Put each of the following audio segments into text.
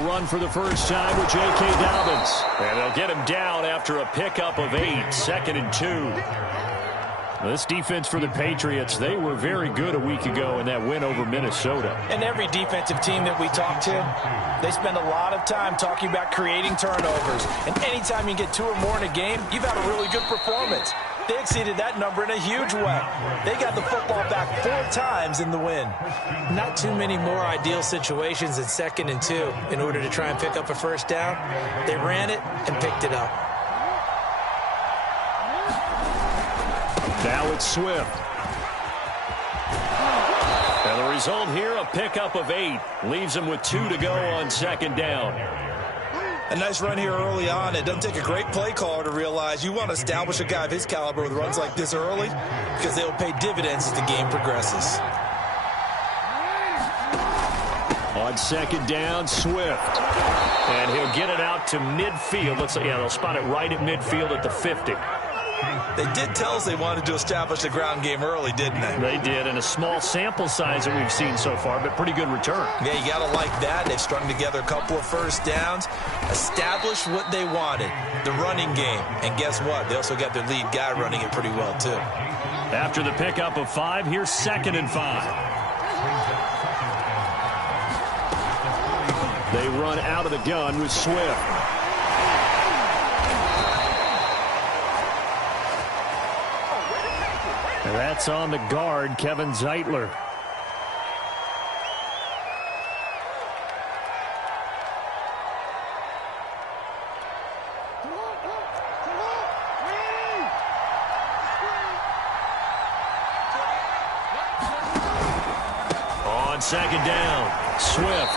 They'll run for the first time with J.K. Dobbins. And they'll get him down after a pickup of 8, 2nd and 2. This defense for the Patriots, they were very good a week ago in that win over Minnesota. And every defensive team that we talk to, they spend a lot of time talking about creating turnovers. And anytime you get 2 or more in a game, you've had a really good performance. They exceeded that number in a huge way. They got the football back 4 times in the win. Not too many more ideal situations in 2nd and 2 in order to try and pick up a first down. They ran it and picked it up. Now it's Swift. And the result here, a pickup of 8. Leaves him with 2 to go on 2nd down. A nice run here early on. It doesn't take a great play caller to realize you want to establish a guy of his caliber with runs like this early because they will pay dividends as the game progresses. On 2nd down, Swift. And he'll get it out to midfield. They'll spot it right at midfield at the 50. They did tell us they wanted to establish the ground game early, didn't they? They did, and a small sample size that we've seen so far, but pretty good return. Yeah, you got to like that. They've strung together a couple of first downs, established what they wanted, the running game. And guess what? They also got their lead guy running it pretty well, too. After the pickup of 5, here's 2nd and 5. They run out of the gun with Swift. And that's on the guard, Kevin Zeitler. On 2nd down, Swift.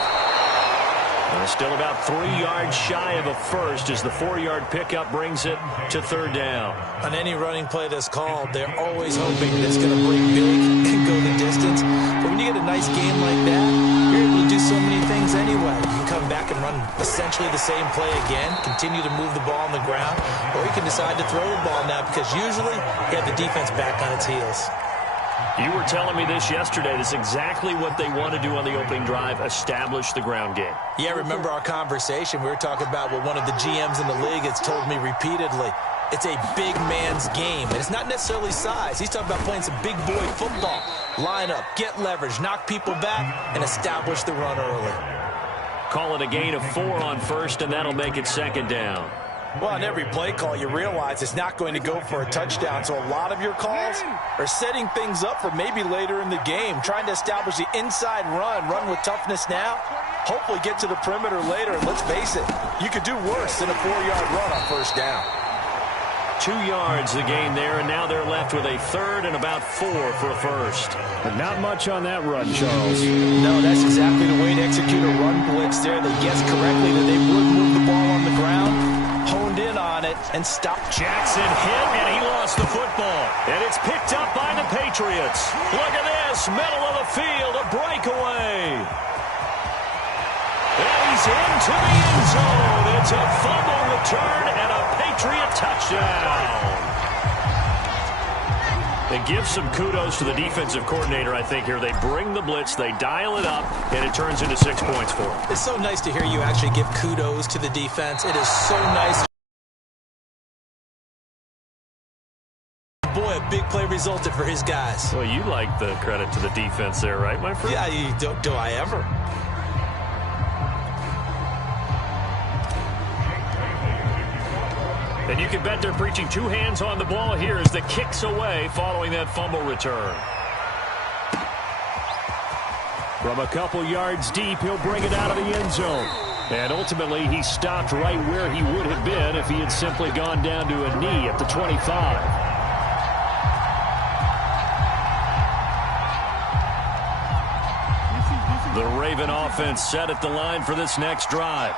And still about 3 yards shy of a first as the 4-yard pickup brings it to 3rd down. On any running play that's called, they're always hoping that it's going to break big and go the distance. But when you get a nice game like that, you're able to do so many things anyway. You can come back and run essentially the same play again, continue to move the ball on the ground, or you can decide to throw the ball now because usually you have the defense back on its heels. You were telling me this yesterday. This is exactly what they want to do on the opening drive, establish the ground game. Yeah, remember our conversation. We were talking about what one of the GMs in the league has told me repeatedly. It's a big man's game, and it's not necessarily size. He's talking about playing some big boy football. Line up, get leverage, knock people back, and establish the run early. Call it a gain of 4 on 1st, and that'll make it 2nd down. Well, on every play call, you realize it's not going to go for a touchdown. So a lot of your calls are setting things up for maybe later in the game, trying to establish the inside run with toughness now, hopefully get to the perimeter later. And let's face it, you could do worse than a 4-yard run on 1st down. 2 yards the gain there, and now they're left with a 3rd and about 4 for a first. But not much on that run, Charles. No, that's exactly the way to execute a run blitz there. They guessed correctly that they would move the ball on the ground, honed in on it, and stopped. Jackson hit, and he lost the football. And it's picked up by the Patriots. Look at this, middle of the field, a breakaway. And he's into the end zone. It's a fumble return and a Patriot touchdown. They give some kudos to the defensive coordinator, I think, here. They bring the blitz, they dial it up, and it turns into 6 points for them. It's so nice to hear you actually give kudos to the defense. It is so nice. Boy, a big play resulted for his guys. Well, you like the credit to the defense there, right, my friend? Yeah, do I ever? And you can bet they're preaching 2 hands on the ball here as the kick's away following that fumble return. From a couple yards deep, he'll bring it out of the end zone. And ultimately, he stopped right where he would have been if he had simply gone down to a knee at the 25. The Raven offense set at the line for this next drive.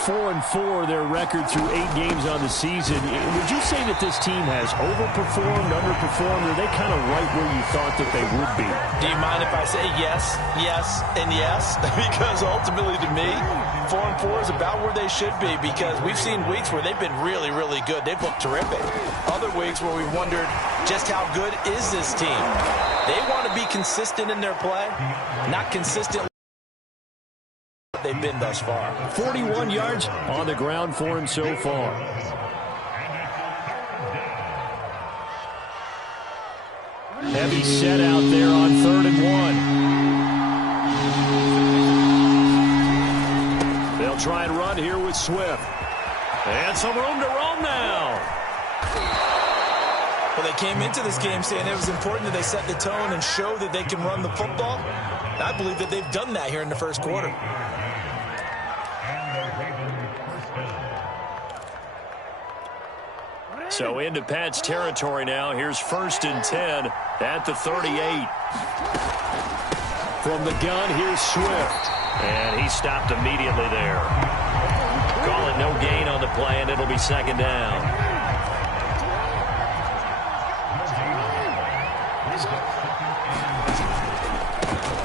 4-4, their record through 8 games on the season. Would you say that this team has overperformed, underperformed, or are they kind of right where you thought that they would be? Do you mind if I say yes, yes, and yes? Because ultimately to me, 4-4 is about where they should be because we've seen weeks where they've been really, really good. They've looked terrific. Other weeks where we wondered just how good is this team. They want to be consistent in their play, not consistent. they've been thus far. 41 yards on the ground for him so far. Heavy set out there on 3rd and 1. They'll try and run here with Swift. And some room to roam now. Well, they came into this game saying it was important that they set the tone and show that they can run the football. And I believe that they've done that here in the first quarter. So into Pat's territory now. Here's 1st and 10 at the 38. From the gun, here's Swift. And he stopped immediately there. Call it no gain on the play, and it'll be 2nd down.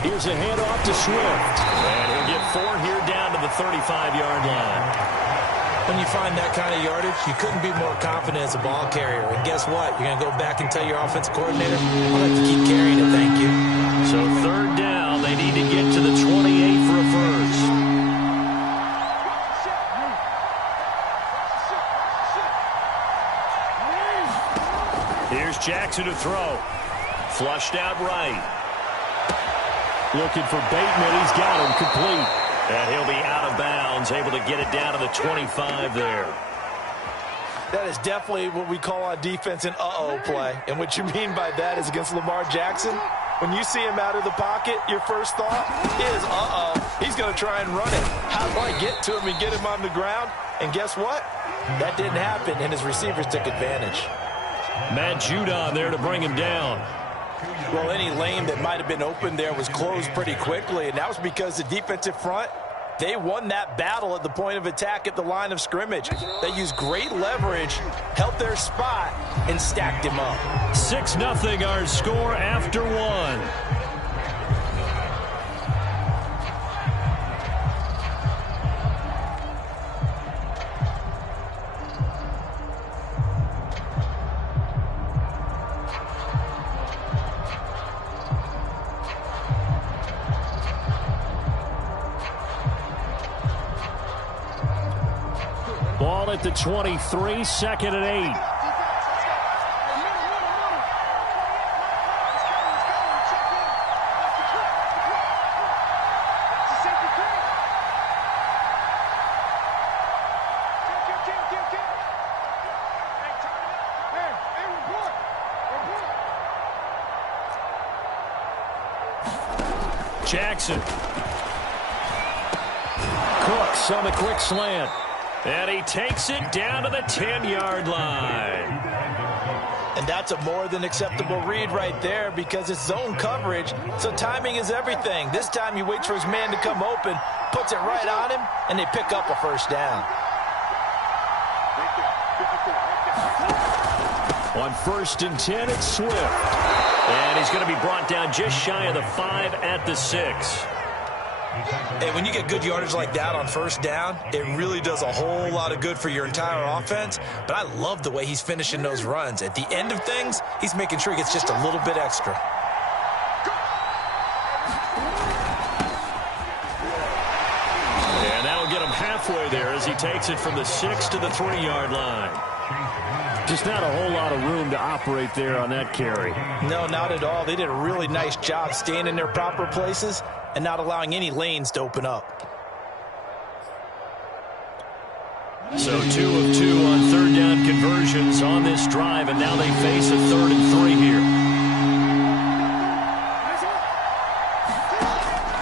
Here's a handoff to Swift. And he'll get 4 here down to the 35-yard line. When you find that kind of yardage, you couldn't be more confident as a ball carrier. And guess what? You're going to go back and tell your offensive coordinator, I'd like to keep carrying it, thank you. So 3rd down, they need to get to the 28 for a first. Here's Jackson to throw. Flushed out right. Looking for Bateman. He's got him complete. And he'll be out of bounds, able to get it down to the 25 there. That is definitely what we call on defense an uh-oh play. And what you mean by that is against Lamar Jackson, when you see him out of the pocket, your first thought is, uh-oh, he's going to try and run it. How do I get to him and get him on the ground? And guess what? That didn't happen, and his receivers took advantage. Matt Judon there to bring him down. Well, any lane that might have been open there was closed pretty quickly, and that was because the defensive front, they won that battle at the point of attack at the line of scrimmage. They used great leverage, held their spot, and stacked him up. 6-0 our score after 1. Ball at the 23, 2nd and 8. Jackson. Cooks on the quick slant. And he takes it down to the 10-yard line. And that's a more than acceptable read right there because it's zone coverage, so timing is everything. This time he waits for his man to come open, puts it right on him, and they pick up a 1st down. On 1st and 10, it's Swift. And he's going to be brought down just shy of the 5 at the 6. Hey, when you get good yardage like that on 1st down, it really does a whole lot of good for your entire offense. But I love the way he's finishing those runs. At the end of things, he's making sure he gets just a little bit extra. And that'll get him halfway there as he takes it from the 6 to the 3-yard line. Just not a whole lot of room to operate there on that carry. No, not at all. They did a really nice job staying in their proper places and not allowing any lanes to open up. So 2 of 2 on 3rd down conversions on this drive, and now they face a 3rd and 3 here.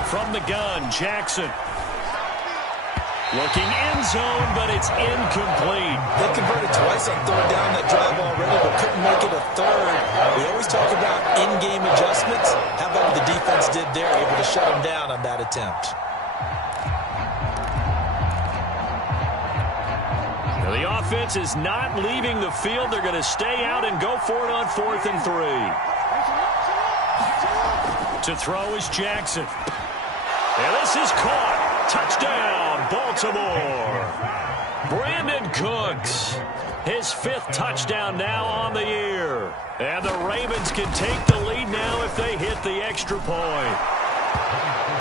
From the gun, Jackson. Looking end zone, but it's incomplete. They converted twice on 3rd down that drive already, but couldn't make it a 3rd. We always talk about in-game adjustments. How about what the defense did there, able to shut them down on that attempt? Now the offense is not leaving the field. They're going to stay out and go for it on 4th and 3. To throw is Jackson. And this is caught. Touchdown, Baltimore. Brandon Cooks, his 5th touchdown now on the year. And the Ravens can take the lead now if they hit the extra point.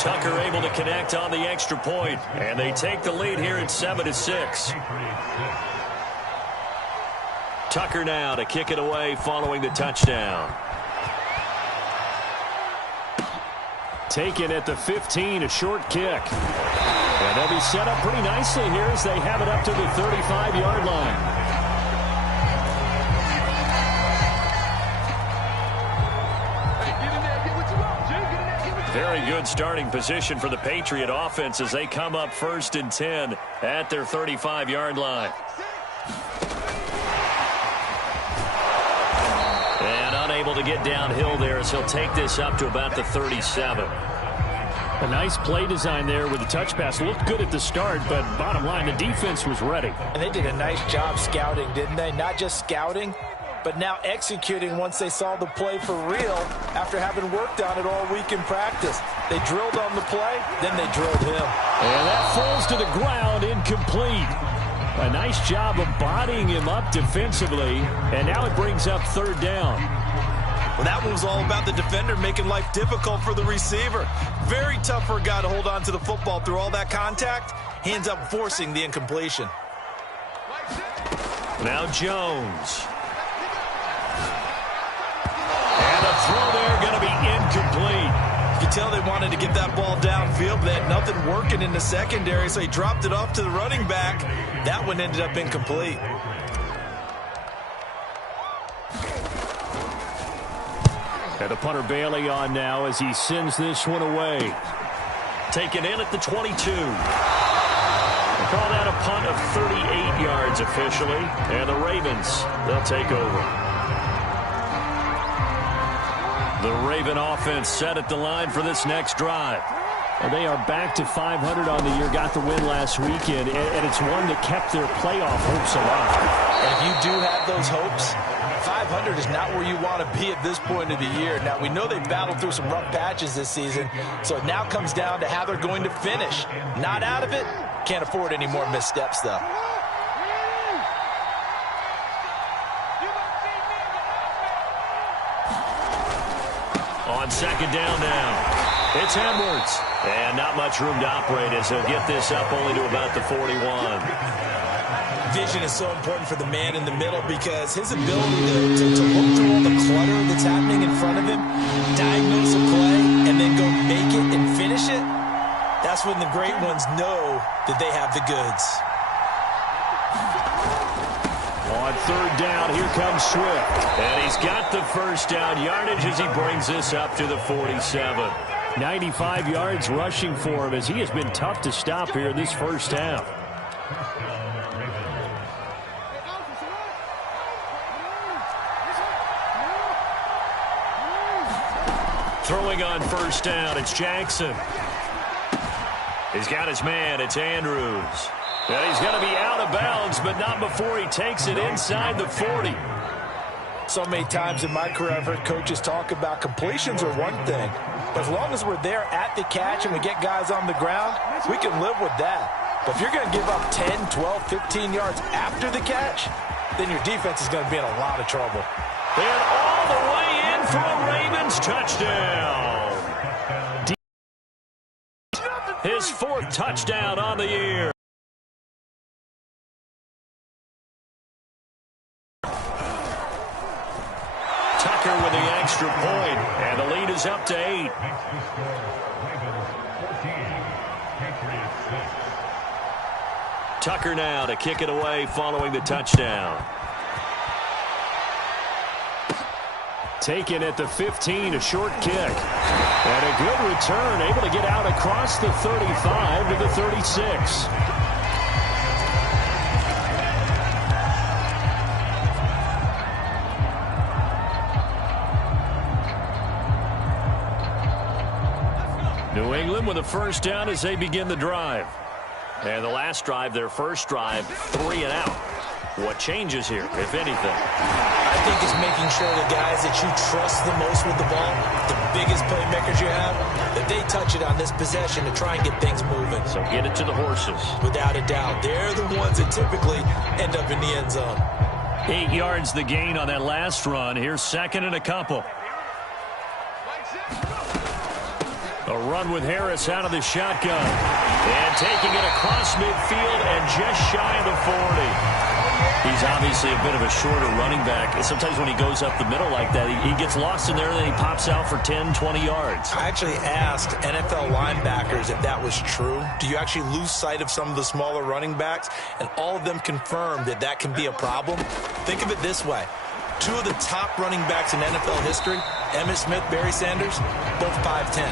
Tucker able to connect on the extra point, and they take the lead here at 7-6. Tucker now to kick it away following the touchdown. Taken at the 15, a short kick. And they'll be set up pretty nicely here as they have it up to the 35-yard line. Very good starting position for the Patriot offense as they come up 1st and 10 at their 35-yard line. And unable to get downhill there as he'll take this up to about the 37. A nice play design there with the touch pass. Looked good at the start, but bottom line, the defense was ready. And they did a nice job scouting, didn't they? Not just scouting, but now executing once they saw the play for real after having worked on it all week in practice. They drilled on the play, then they drilled him. And that falls to the ground, incomplete. A nice job of bodying him up defensively, and now it brings up 3rd down. Well, that one was all about the defender making life difficult for the receiver. Very tough for a guy to hold on to the football through all that contact. He ends up forcing the incompletion. Now Jones. And a throw there going to be incomplete. You can tell they wanted to get that ball downfield, but they had nothing working in the secondary, so he dropped it off to the running back. That one ended up incomplete. And the punter Bailey on now as he sends this one away. Taken in at the 22. We'll call that a punt of 38 yards officially. And the Ravens, they'll take over. The Raven offense set at the line for this next drive. And they are back to 500 on the year, got the win last weekend, and it's one that kept their playoff hopes alive. And if you do have those hopes, 500 is not where you want to be at this point of the year. Now, we know they've battled through some rough patches this season, so it now comes down to how they're going to finish. Not out of it. Can't afford any more missteps, though. On 2nd down now. It's Edwards. And not much room to operate as he'll get this up only to about the 41. Vision is so important for the man in the middle because his ability to look through all the clutter that's happening in front of him, diagnose a play, and then go make it and finish it, that's when the great ones know that they have the goods. On 3rd down, here comes Swift. And he's got the 1st down yardage as he brings this up to the 47. 95 yards rushing for him as he has been tough to stop here this first half. Throwing on 1st down, it's Jackson. He's got his man, it's Andrews. And he's going to be out of bounds, but not before he takes it inside the 40. So many times in my career, I've heard coaches talk about completions are one thing, but as long as we're there at the catch and we get guys on the ground, we can live with that. But if you're going to give up 10, 12, 15 yards after the catch, then your defense is going to be in a lot of trouble. And all the way in for a Ravens touchdown. His 4th touchdown on the year. Tucker with the extra point, and the lead is up to 8. Tucker now to kick it away following the touchdown. Taken at the 15, a short kick. And a good return, able to get out across the 35 to the 36. New England with a 1st down as they begin the drive. And the last drive, their first drive, 3 and out. What changes here, if anything? I think it's making sure the guys that you trust the most with the ball, the biggest playmakers you have, that they touch it on this possession to try and get things moving. So get it to the horses. Without a doubt. They're the ones that typically end up in the end zone. 8 yards the gain on that last run. Here's 2nd and a couple. A run with Harris out of the shotgun. And taking it across midfield and just shy of the 40. He's obviously a bit of a shorter running back. And sometimes when he goes up the middle like that, he gets lost in there and then he pops out for 10, 20 yards. I actually asked NFL linebackers if that was true. Do you actually lose sight of some of the smaller running backs? And all of them confirmed that that can be a problem. Think of it this way. Two of the top running backs in NFL history, Emmitt Smith, Barry Sanders, both 5'10".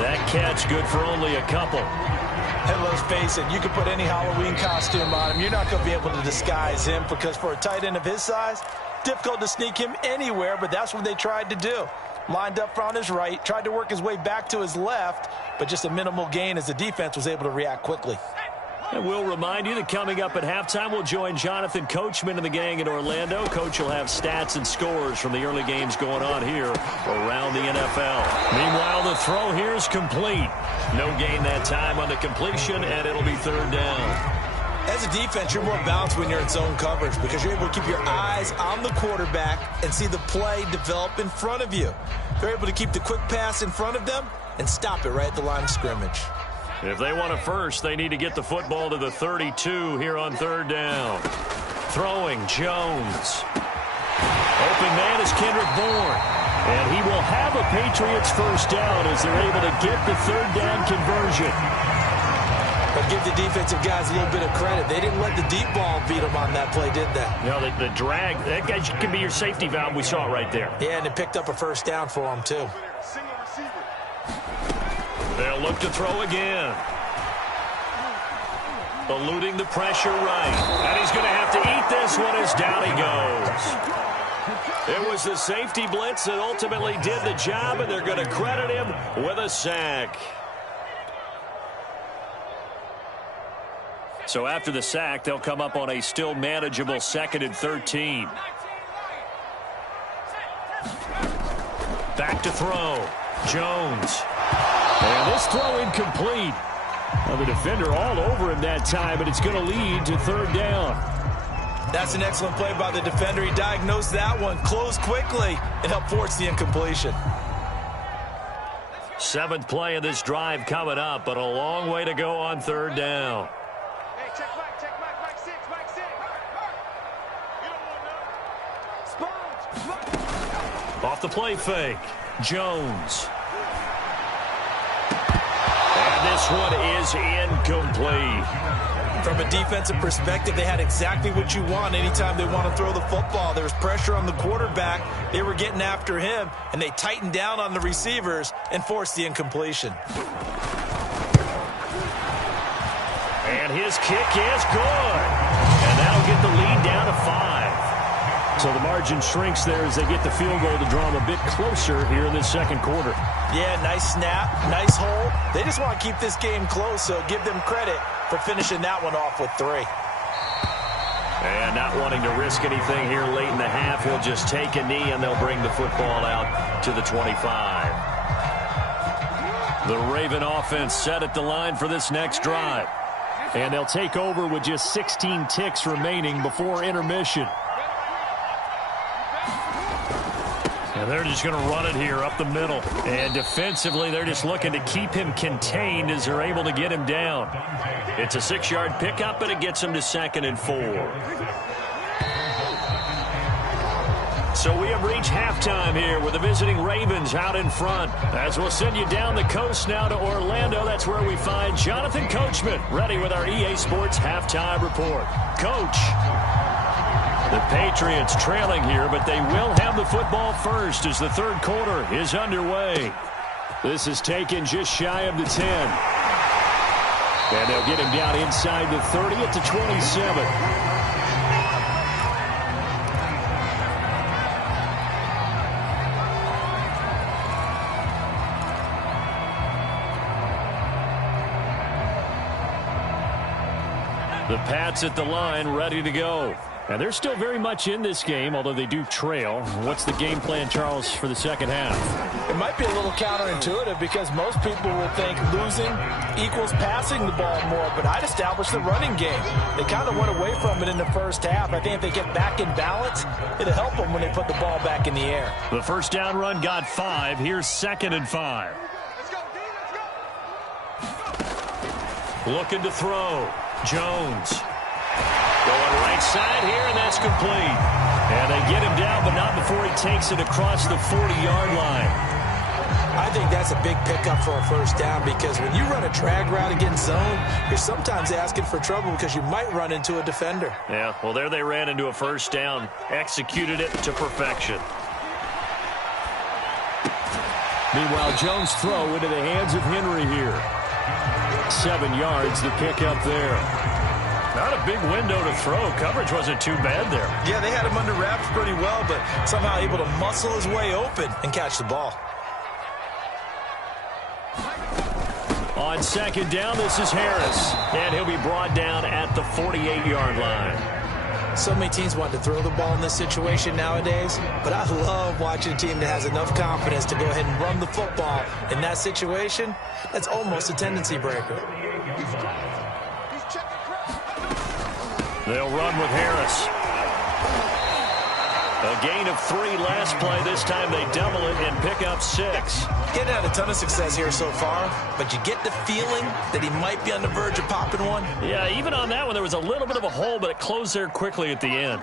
That catch good for only a couple. And let's face it, you can put any Halloween costume on him. You're not going to be able to disguise him because for a tight end of his size, difficult to sneak him anywhere, but that's what they tried to do. Lined up on his right, tried to work his way back to his left, but just a minimal gain as the defense was able to react quickly. And we'll remind you that coming up at halftime, we'll join Jonathan Coachman and the gang in Orlando. Coach will have stats and scores from the early games going on here around the NFL. Meanwhile, the throw here is complete. No gain that time on the completion, and it'll be third down. As a defense, you're more balanced when you're in zone coverage because you're able to keep your eyes on the quarterback and see the play develop in front of you. They're able to keep the quick pass in front of them and stop it right at the line of scrimmage. If they want a first, they need to get the football to the 32 here on third down. Throwing, Jones. Open man is Kendrick Bourne. And he will have a Patriots first down as they're able to get the third down conversion. But give the defensive guys a little bit of credit. They didn't let the deep ball beat them on that play, did they? No, the drag, that guy can be your safety valve. We saw it right there. Yeah, and it picked up a first down for them, too. They'll look to throw again. Eluding the pressure right. And he's going to have to eat this one as down he goes. It was the safety blitz that ultimately did the job, and they're going to credit him with a sack. So after the sack, they'll come up on a still manageable 2nd and 13. Back to throw. Jones. And this throw incomplete. Well, the defender all over him that time, but it's going to lead to third down. That's an excellent play by the defender. He diagnosed that one, closed quickly, and helped force the incompletion. 7th play of this drive coming up, but a long way to go on third down. Off the play fake. Jones. And this one is incomplete. From a defensive perspective, they had exactly what you want anytime they want to throw the football. There was pressure on the quarterback. They were getting after him, and they tightened down on the receivers and forced the incompletion. And his kick is good. And that'll get the lead down to 5. So the margin shrinks there as they get the field goal to draw them a bit closer here in this second quarter. Yeah, nice snap, nice hold. They just want to keep this game close, so give them credit for finishing that one off with 3. And not wanting to risk anything here late in the half, he'll just take a knee and they'll bring the football out to the 25. The Raven offense set at the line for this next drive. And they'll take over with just 16 ticks remaining before intermission. And they're just going to run it here up the middle. And defensively, they're just looking to keep him contained as they're able to get him down. It's a 6-yard pickup, and it gets him to 2nd and 4. So we have reached halftime here with the visiting Ravens out in front. As we'll send you down the coast now to Orlando, that's where we find Jonathan Coachman ready with our EA Sports halftime report. Coach. The Patriots trailing here, but they will have the football first as the third quarter is underway. This is taken just shy of the 10. And they'll get him down inside the 30 at the 27. The Pats at the line, ready to go. And they're still very much in this game, although they do trail. What's the game plan, Charles, for the second half? It might be a little counterintuitive because most people will think losing equals passing the ball more, but I'd establish the running game. They kind of went away from it in the first half. I think if they get back in balance, it'll help them when they put the ball back in the air. The first down run got 5. Here's 2nd and 5. Looking to throw. Jones. Going right side here, and that's complete. And they get him down, but not before he takes it across the 40-yard line. I think that's a big pickup for a first down because when you run a drag route against zone, you're sometimes asking for trouble because you might run into a defender. Yeah, well, there they ran into a first down. Executed it to perfection. Meanwhile, Jones' throw into the hands of Henry here. 7 yards, the pickup there. Not a big window to throw. Coverage wasn't too bad there. Yeah, they had him under wraps pretty well, but somehow able to muscle his way open and catch the ball. On second down, this is Harris. And he'll be brought down at the 48-yard line. So many teams want to throw the ball in this situation nowadays, but I love watching a team that has enough confidence to go ahead and run the football. In that situation, that's almost a tendency breaker. They'll run with Harris. A gain of 3 last play. This time they double it and pick up 6. Getting had a ton of success here so far, but you get the feeling that he might be on the verge of popping one. Yeah, even on that one, there was a little bit of a hole, but it closed there quickly at the end.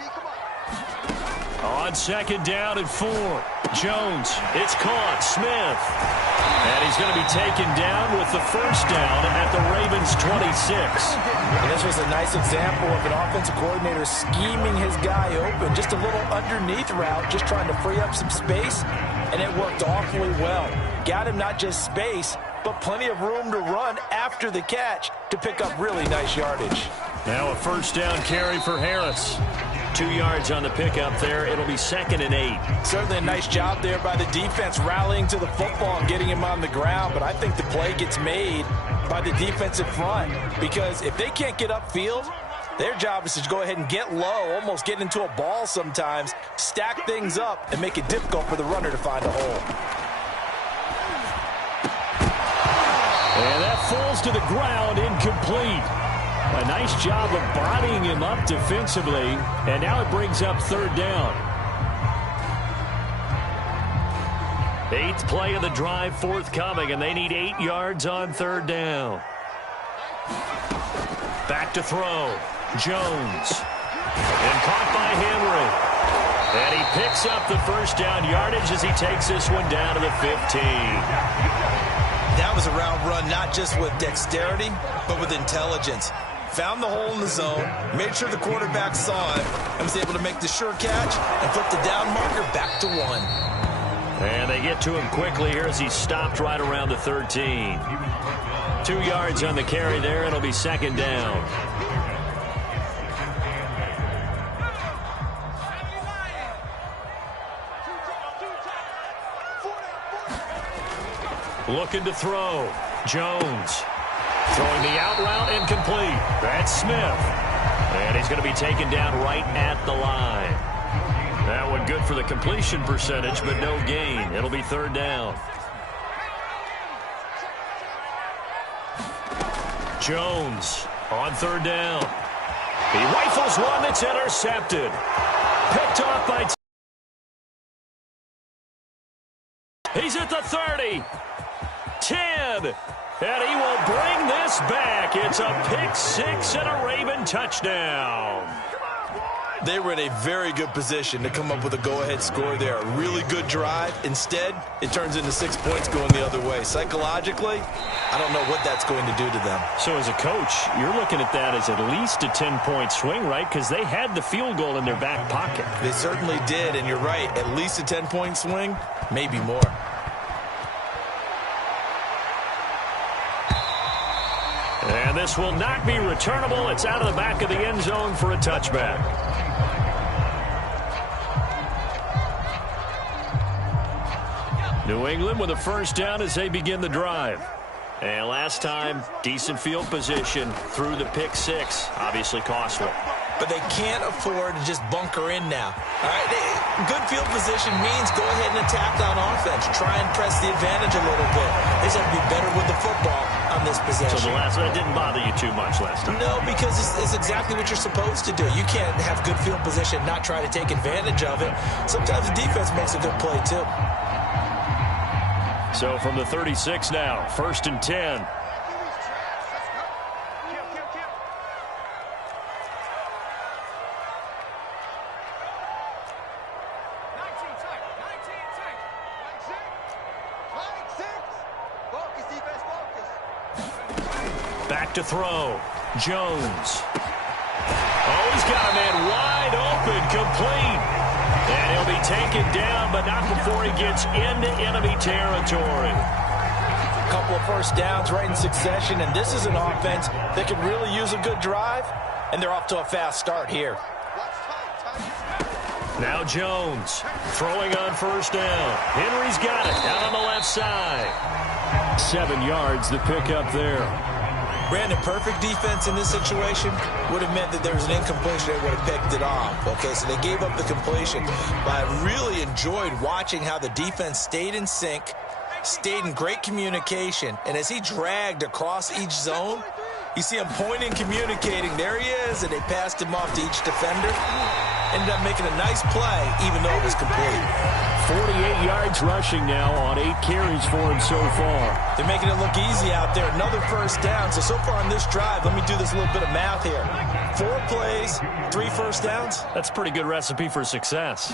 On second down and 4. Jones, it's caught. Smith. And he's going to be taken down with the first down at the Ravens' 26. And this was a nice example of an offensive coordinator scheming his guy open. Just a little underneath route, just trying to free up some space, and it worked awfully well. Got him not just space, but plenty of room to run after the catch to pick up really nice yardage. Now a first down carry for Harris. 2 yards on the pickup there. It'll be 2nd and 8. Certainly a nice job there by the defense rallying to the football and getting him on the ground, but I think the play gets made by the defensive front because if they can't get upfield, their job is to go ahead and get low, almost get into a ball sometimes, stack things up, and make it difficult for the runner to find a hole. And that falls to the ground, incomplete. A nice job of bodying him up defensively, and now it brings up 3rd down. 8th play of the drive forthcoming, and they need 8 yards on 3rd down. Back to throw. Jones. And caught by Henry. And he picks up the first down yardage as he takes this one down to the 15. That was a route run not just with dexterity, but with intelligence. Found the hole in the zone, made sure the quarterback saw it, and was able to make the sure catch and flip the down marker back to 1. And they get to him quickly here as he stopped right around the 13. 2 yards on the carry there. It'll be 2nd down. Looking to throw. Jones. Throwing the out route incomplete. That's Smith. And he's going to be taken down right at the line. That one good for the completion percentage, but no gain. It'll be 3rd down. Jones on 3rd down. He rifles one that's intercepted. Picked off by... He's at the 30. 10. And he will bring this back. It's a pick 6 and a Raven touchdown. They were in a very good position to come up with a go-ahead score there. A really good drive. Instead, it turns into 6 points going the other way. Psychologically, I don't know what that's going to do to them. So as a coach, you're looking at that as at least a 10-point swing, right? Because they had the field goal in their back pocket. They certainly did, and you're right. At least a 10-point swing, maybe more. And this will not be returnable. It's out of the back of the end zone for a touchback. New England with a first down as they begin the drive. And last time, decent field position through the pick 6. Obviously costly. But they can't afford to just bunker in now. All right, good field position means go ahead and attack on offense. Try and press the advantage a little bit. They just have to be better with the football on this possession. So that didn't bother you too much last time? No, because it's exactly what you're supposed to do. You can't have good field position, not try to take advantage of it. Sometimes the defense makes a good play, too. So from the 36 now, 1st and 10. to throw. Jones. Oh, he's got a man wide open, complete. And he'll be taken down, but not before he gets into enemy territory. A couple of first downs right in succession, and this is an offense that could really use a good drive, and they're off to a fast start here. Now Jones throwing on first down. Henry's got it out on the left side. 7 yards the pickup there. Brandon, perfect defense in this situation would have meant that there was an incompletion. They would have picked it off. Okay, so they gave up the completion. But I really enjoyed watching how the defense stayed in sync, stayed in great communication, and as he dragged across each zone, you see him pointing, communicating. There he is, and they passed him off to each defender. Ended up making a nice play, even though it was complete. 48 yards rushing now on 8 carries for him so far. They're making it look easy out there. Another first down. So far on this drive, let me do this little bit of math here. 4 plays, 3 first downs. That's a pretty good recipe for success.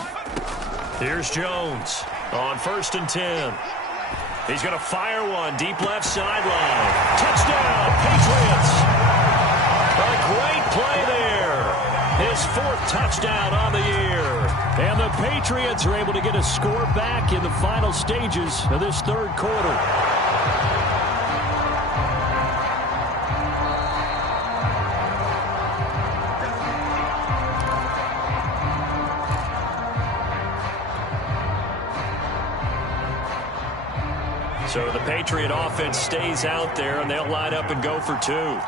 Here's Jones on 1st and 10. He's going to fire one deep left sideline. Touchdown, Patriots. A great play there. His 4th touchdown on the year. And the Patriots are able to get a score back in the final stages of this 3rd quarter. So the Patriot offense stays out there, and they'll line up and go for 2.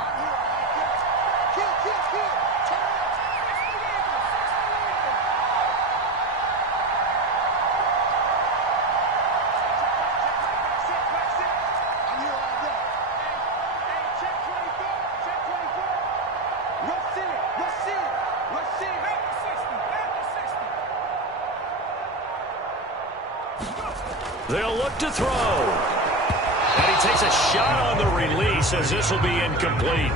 They'll look to throw. And he takes a shot on the release as this will be incomplete.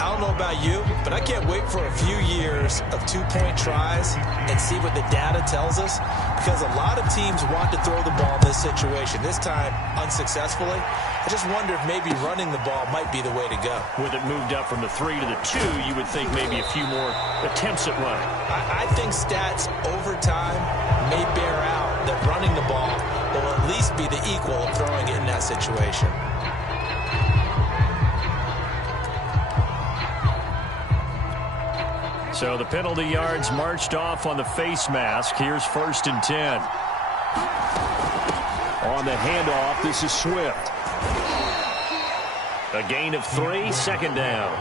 I don't know about you, but I can't wait for a few years of 2-point tries and see what the data tells us, because a lot of teams want to throw the ball in this situation. This time, unsuccessfully. I just wonder if maybe running the ball might be the way to go. With it moved up from the 3 to the 2, you would think maybe a few more attempts at running. I think stats over time may bear out that running the ball will at least be the equal of throwing it in that situation. So the penalty yards marched off on the face mask. Here's 1st and 10. On the handoff, this is Swift. A gain of 3, 2nd down.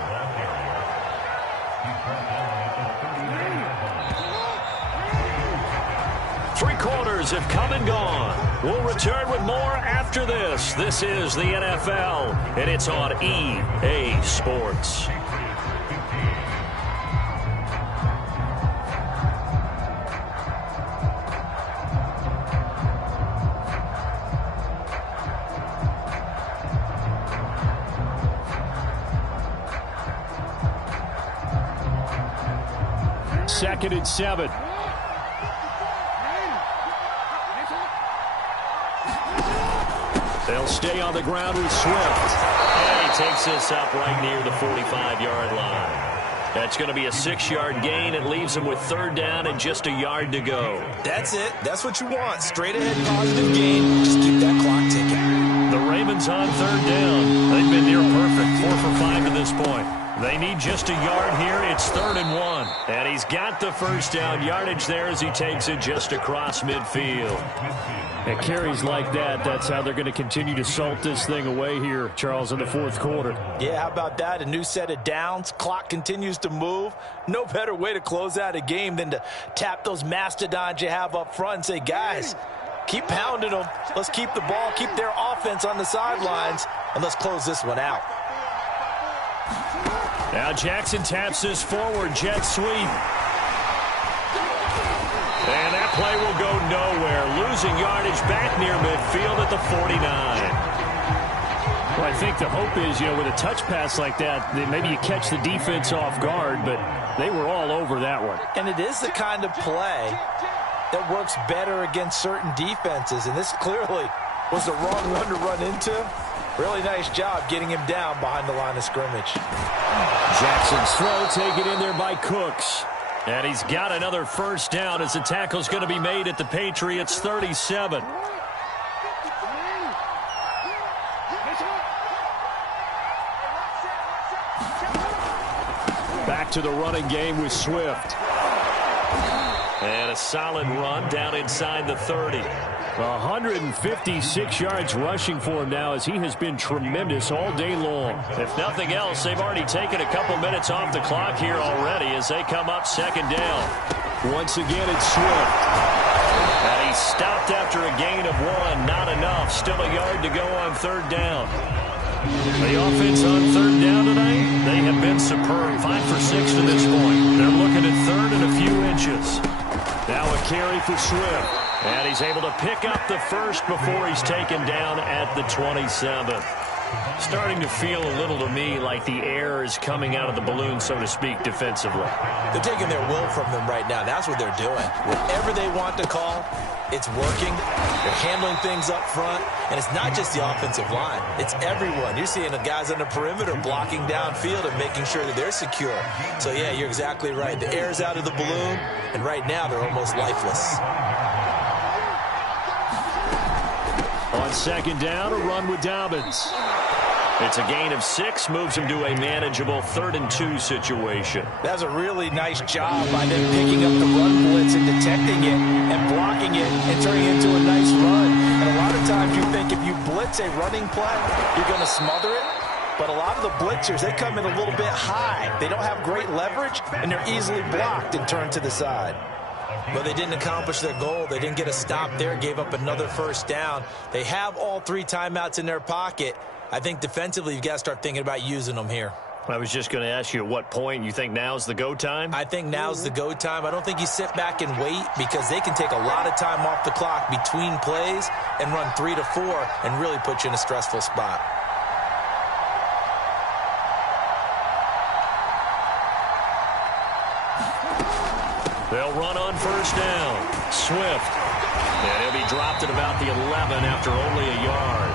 Three quarters have come and gone. We'll return with more after this. This is the NFL, and it's on EA Sports. Second and 7. They'll stay on the ground with Swift. And he takes this up right near the 45-yard line. That's going to be a 6-yard gain. It leaves them with 3rd down and just a yard to go. That's it. That's what you want. Straight ahead positive gain. Just keep that clock ticking. The Ravens on 3rd down. They've been near perfect. 4 for 5 to this point. They need just a yard here. It's 3rd and 1. And he's got the first down yardage there as he takes it just across midfield. And carries like that, that's how they're going to continue to salt this thing away here, Charles, in the 4th quarter. Yeah, how about that? A new set of downs. Clock continues to move. No better way to close out a game than to tap those mastodons you have up front and say, guys, keep pounding them. Let's keep the ball, keep their offense on the sidelines, and let's close this one out. Now Jackson taps this forward, jet sweep. And that play will go nowhere. Losing yardage back near midfield at the 49. Well, I think the hope is, with a touch pass like that, that maybe you catch the defense off guard, but they were all over that one. And it is the kind of play that works better against certain defenses, and this clearly was the wrong one to run into. Really nice job getting him down behind the line of scrimmage. Jackson's throw taken in there by Cooks. And he's got another first down as the tackle's going to be made at the Patriots' 37. Back to the running game with Swift. And a solid run down inside the 30. 156 yards rushing for him now as he has been tremendous all day long. If nothing else, they've already taken a couple minutes off the clock here already as they come up second down. Once again, it's Swift. And he stopped after a gain of 1. Not enough. Still a yard to go on third down. The offense on third down tonight, they have been superb. 5 for 6 to this point. They're looking at third and a few inches. Now a carry for Swift. And he's able to pick up the first before he's taken down at the 27. Starting to feel a little to me like the air is coming out of the balloon, so to speak, defensively. They're taking their will from them right now. That's what they're doing. Whatever they want to call, it's working. They're handling things up front. And it's not just the offensive line. It's everyone. You're seeing the guys on the perimeter blocking downfield and making sure that they're secure. So, yeah, you're exactly right. The air's out of the balloon, and right now they're almost lifeless. On second down, a run with Dobbins. It's a gain of 6, moves him to a manageable 3rd and 2 situation. That's a really nice job by them picking up the run blitz and detecting it and blocking it and turning it into a nice run. And a lot of times you think if you blitz a running play, you're going to smother it. But a lot of the blitzers, they come in a little bit high. They don't have great leverage, and they're easily blocked and turned to the side. But they didn't accomplish their goal. They didn't get a stop there, gave up another first down. They have all 3 timeouts in their pocket. I think defensively you've got to start thinking about using them here. I was just going to ask you at what point you think now's the go time? I think now's the go time. I don't think you sit back and wait because they can take a lot of time off the clock between plays and run 3 to 4 and really put you in a stressful spot. They'll run on first down. Swift. And he'll be dropped at about the 11 after only a yard.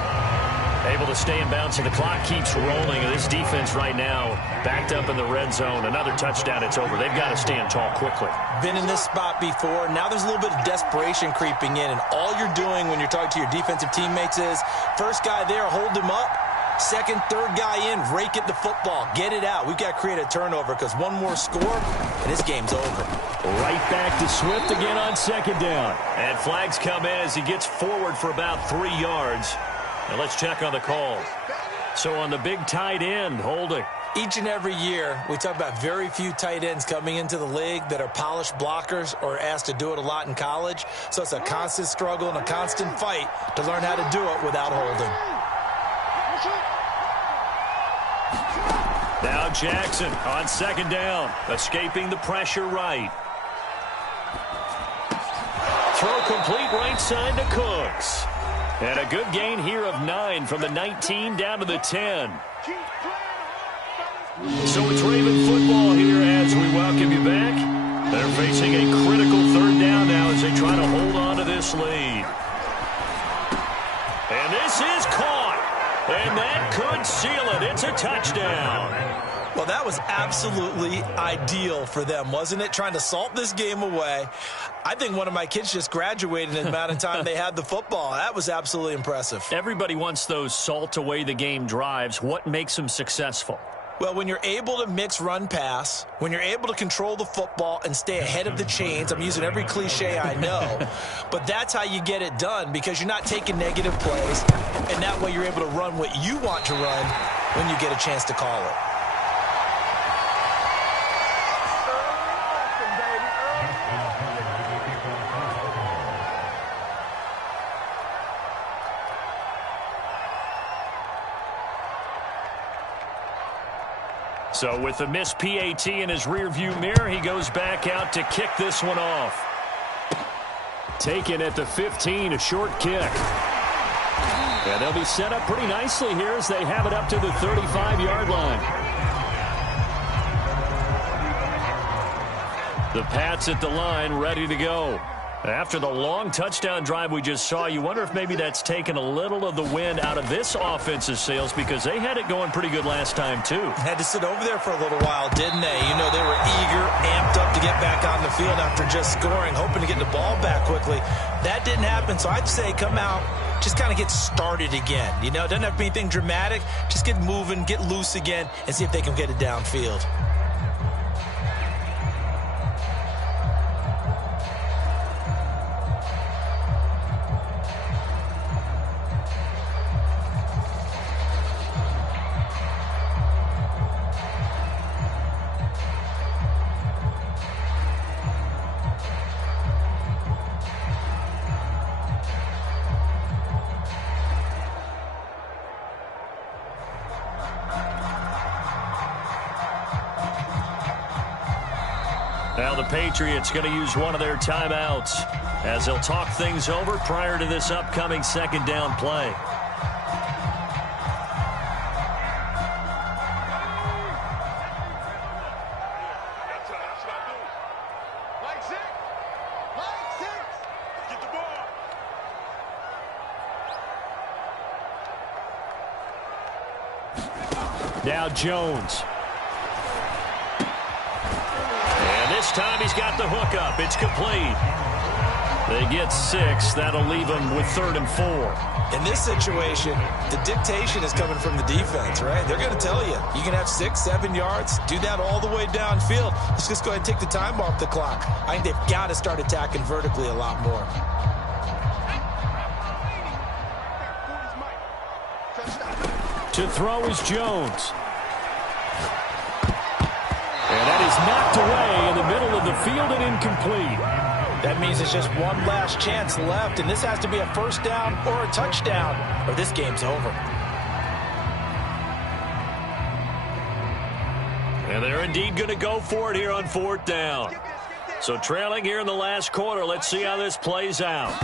Able to stay in bounds, and the clock keeps rolling. This defense right now backed up in the red zone. Another touchdown, it's over. They've got to stand tall quickly. Been in this spot before. Now there's a little bit of desperation creeping in, and all you're doing when you're talking to your defensive teammates is first guy there, hold him up. Second, third guy in, rake at the football. Get it out. We've got to create a turnover because one more score, and this game's over. Right back to Swift again on second down. And flags come in as he gets forward for about 3 yards. And let's check on the call. So on the big tight end, holding. Each and every year, we talk about very few tight ends coming into the league that are polished blockers or asked to do it a lot in college. So it's a constant struggle and a constant fight to learn how to do it without holding. Now Jackson on second down, escaping the pressure right. Throw complete right side to Cooks. And a good gain here of 9 from the 19 down to the 10. So it's Raven football here as we welcome you back. They're facing a critical third down now as they try to hold on to this lead. And this is caught. And that could seal it. It's a touchdown. Well, that was absolutely ideal for them, wasn't it? Trying to salt this game away. I think one of my kids just graduated in the amount of time they had the football. That was absolutely impressive. Everybody wants those salt away the game drives. What makes them successful? Well, when you're able to mix run pass, when you're able to control the football and stay ahead of the chains, I'm using every cliche I know, but that's how you get it done because you're not taking negative plays, and that way you're able to run what you want to run when you get a chance to call it. So with the missed PAT in his rearview mirror, he goes back out to kick this one off. Taken at the 15, a short kick. And they'll be set up pretty nicely here as they have it up to the 35-yard line. The Pats at the line, ready to go. After the long touchdown drive we just saw, you wonder if maybe that's taken a little of the wind out of this offense's sails because they had it going pretty good last time, too. Had to sit over there for a little while, didn't they? You know, they were eager, amped up to get back on the field after just scoring, hoping to get the ball back quickly. That didn't happen, so I'd say come out, just kind of get started again. You know, it doesn't have to be anything dramatic. Just get moving, get loose again, and see if they can get it downfield. Now the Patriots going to use one of their timeouts as they'll talk things over prior to this upcoming second down play. Now Jones. This time he's got the hook up. It's complete. They get 6. That'll leave them with 3rd and 4. In this situation, the dictation is coming from the defense, right? They're going to tell you, you can have 6, 7 yards. Do that all the way downfield. Let's just go ahead and take the time off the clock. I think they've got to start attacking vertically a lot more. To throw is Jones. And that is knocked away in the middle of the field and incomplete. That means it's just one last chance left, and this has to be a first down or a touchdown, or this game's over. And they're indeed going to go for it here on 4th down. So trailing here in the last quarter, let's see how this plays out.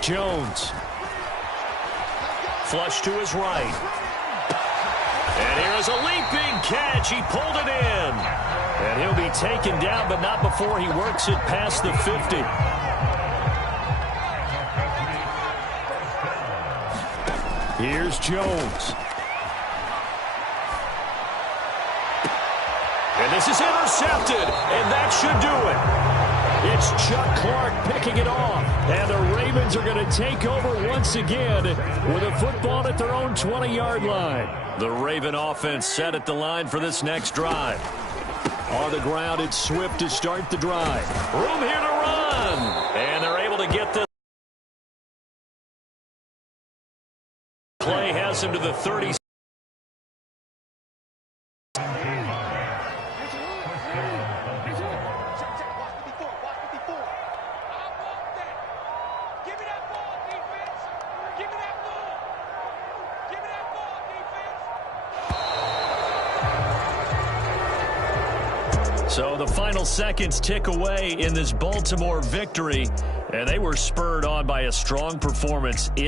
Jones. Flush to his right. And here's a leaping catch. He pulled it in. And he'll be taken down, but not before he works it past the 50. Here's Jones. And this is intercepted, and that should do it. It's Chuck Clark picking it off. And the Ravens are going to take over once again with a football at their own 20-yard line. The Raven offense set at the line for this next drive. On the ground, it's Swift to start the drive. Room here to run. And they're able to get this. Play has him to the 30. So the final seconds tick away in this Baltimore victory, and they were spurred on by a strong performance in